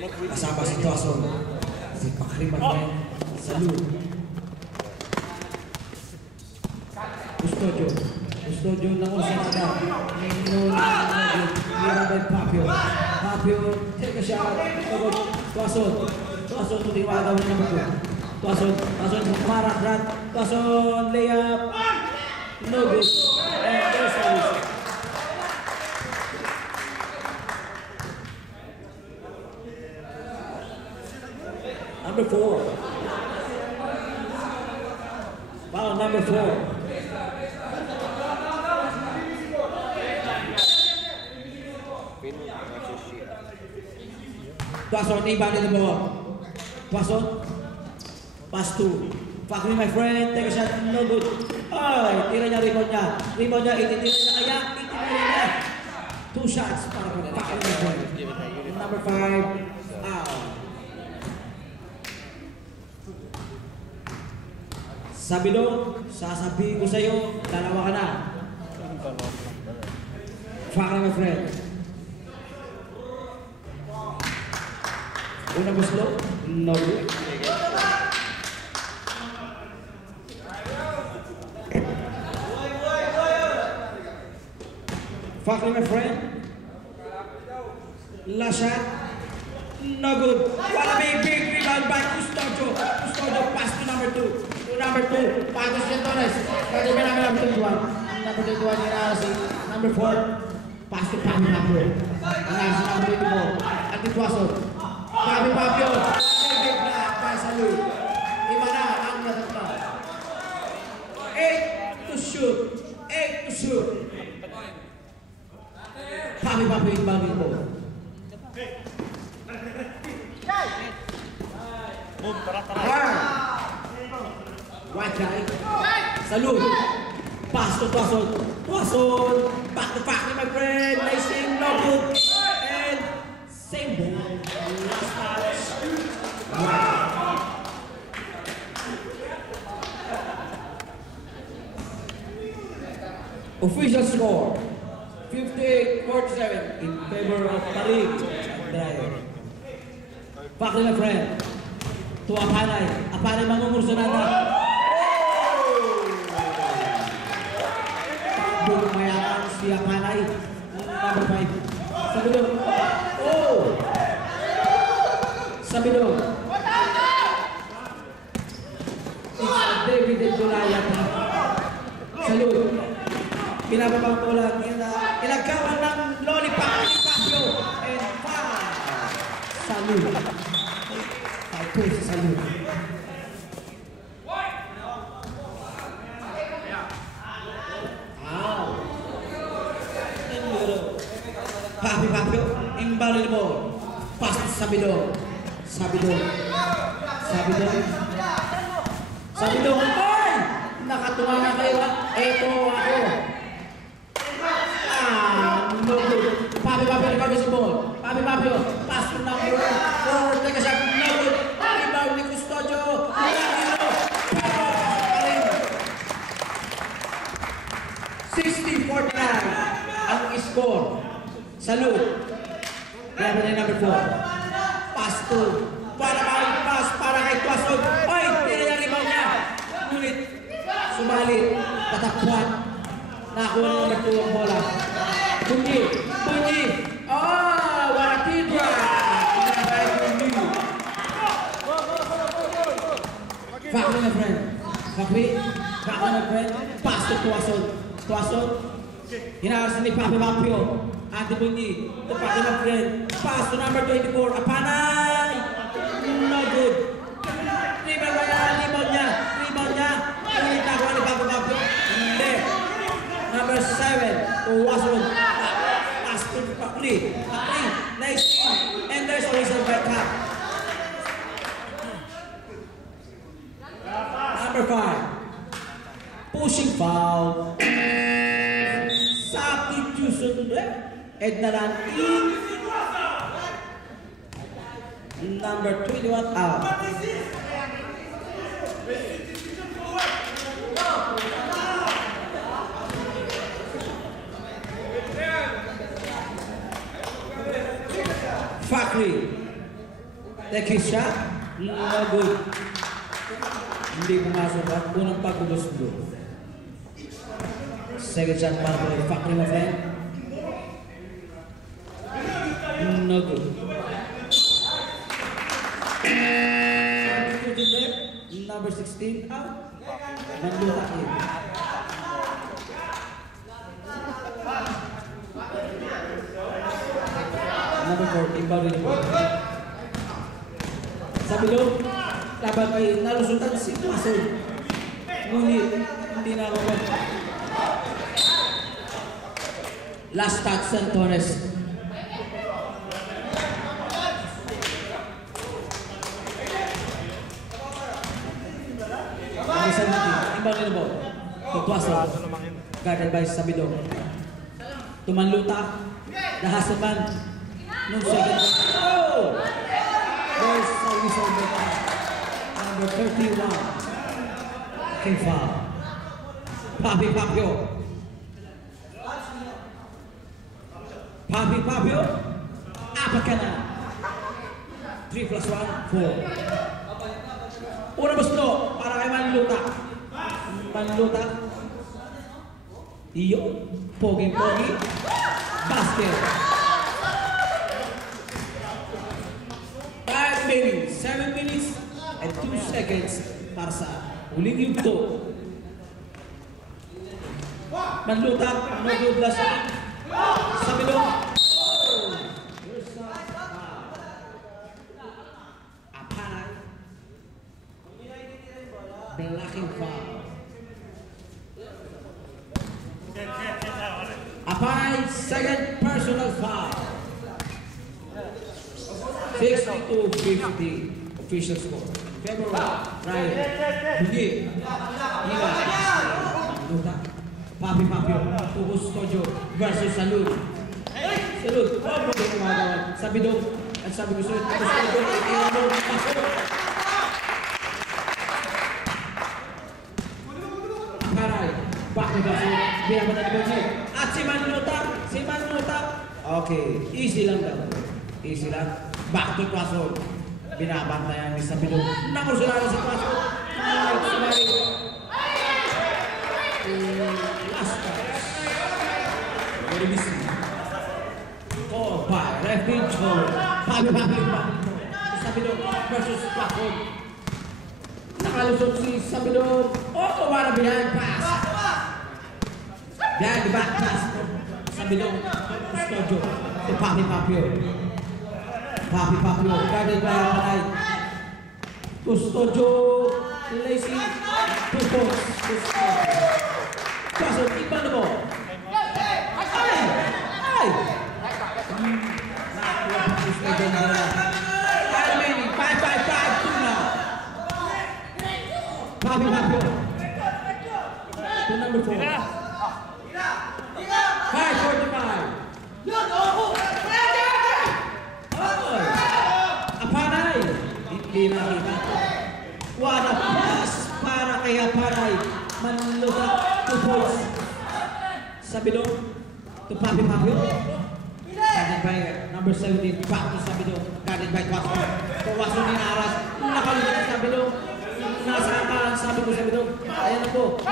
Kasama si Tuason. Si Fakri Magnet. Salud. Custodio ng Osaka. Mira by Papio. Papio, take a shot. Tuason puting wala ng number 2. Tuason marah berat. Tuason layup. No good. And there's service. Number 4. Foul number 4. Tuason, inbound the ball. Tuason, pass 2. Fakri, my friend, take a shot, no good. Ay, tira niya, rebound niya, ititira niya kaya, ititira niya. 2 shots para kung Fakri, my friend. Number 5, out. Sabi doon, sasabihin ko sa'yo, dalawa ka na. Fakri, my friend. Una gusto? No good. Fakri, my friend. Last shot. No good. What a big rebound by Custodio. Custodio pass to number 2. To number 2. Patos Gentones. Pwede ba namin number 21? Number 21 nila si number 4. Pass to Papi Papio. Ang si number 24. At Tuason. Papi Papio. Big block by Salud. Iba na ang natatlo. 8 to shoot. Papi Papio yung bagay po. White guy. Salud. Pass to Tuason. Back to Fakri, my friend. Nice thing, no good. And same ball. Last touch. Official score 58-47 in favor of Tarik Driver. Fakri, my friend. To Apanay mangungurso na na. Mayaman si Apanay. Number 5. Sabi doon. It's David and Goliath. Salud. Pinababang ko lang. Ilagawan ng lollipop ni Papio. And 5. Salud. Ito si Salud. Papi Papio, inbound mo. Pass to Sabidon. Ay! Nakatunga na kayo. Ito ako. No good. Papi Papio, record sa ball. Papi Papio, pass to number 4. Teka siya, no good. Rebound ni Custodio. 60-49 ang score. Salud. Kaya na number 4. Pass to. Pass para kay Tuason. Ay! Tinayang rebound niya. Ngunit. Sumalit. Tatakbuhan. Nakakuha ng number 2 ang bola. Bunyi. Waratidra. Fakri, my friend. Fakri, my friend. Pass to Tuason. Hinaharap ni Papi Papio. Ate Bunyi. To Fakri, my friend. Pass to number 24. Apanay. No good. Rebound niya. Ulit na kuha ni Papi Papio. Hindi. Number 7. Tuason. Pass to Fakri. Nice team. And there's a whistle by Cap. Number 5. Pushing foul. Substitution. Ednaran in. Number 21 out. Fakri. Take his shot. No good. Hindi pumasok ang unang pagbulos-bulo. Second shot para kay Fakri, my friend. No good. Number 16 out. Nanlutak in. Number 14 bawal rin. Sa bilog, laban kay nalusutan si Pasol. Ngunit, hindi na ako. Last touch, San Torres. Isa natin, imbang nila mo. Pagpasok, guarded by Sabidong. Tumanlutak, nahasaman. Nung second. Oh! There's a whistle back. Number 31. King foul. Papi Papio. Papi Papio. Apat ka na. 3 plus 1, 4. Una gusto para kay Manlutak. Manlutak. Iyon. Pogi-pogi. Basket. 7 minutes and 2 seconds para sa huling yugto. Manlutak, no good last shot. Sa bilog. Apanay. Blocking foul. Apanay, second personal foul. 60-50 official score. February, Ryan, Bungi, Hila, Luta, Papi Papio, Custodio versus Salud. Salud, huwag mo din kumagawan. Sabi doon, at sabi ko sa'yo, Custodio, ikilang mo, pasok. Karay, back to Baso, binaban na ni Bungi. At si Manluta. Okay, easy lang daw. Easy lang. Back to Paso. Binabantayan ni Sabidong. Nakusulala si Paso. Sumali. Last touch. Very busy. Call by referee Joe. Papi. Sabidong versus Paso. Nakalusot si Sabidong. Wala behind pass. Behind the back pass. Sabidong. Custodio. To Papi Papio. Papi Papio, guarded by Apanay. Custodio, lazy, Pupos, Paso, iba na mo. Ay! Nakuha pa Custodio na wala. Remaining, 5-5-5, 2 na. Papi Papio. To number 4. 5-45. Apanay! Hindi nakita. Wala pass para kay Apanay. Manlutak, 2 points. Sa bilog, to Papi Papio. Guarded by number 17, back to sa bilog. Guarded by Quattro. Kawaso ni Aras. Nakalulat sa bilog. Nasaan ka, sabi ko sa bilog. Ayan ako.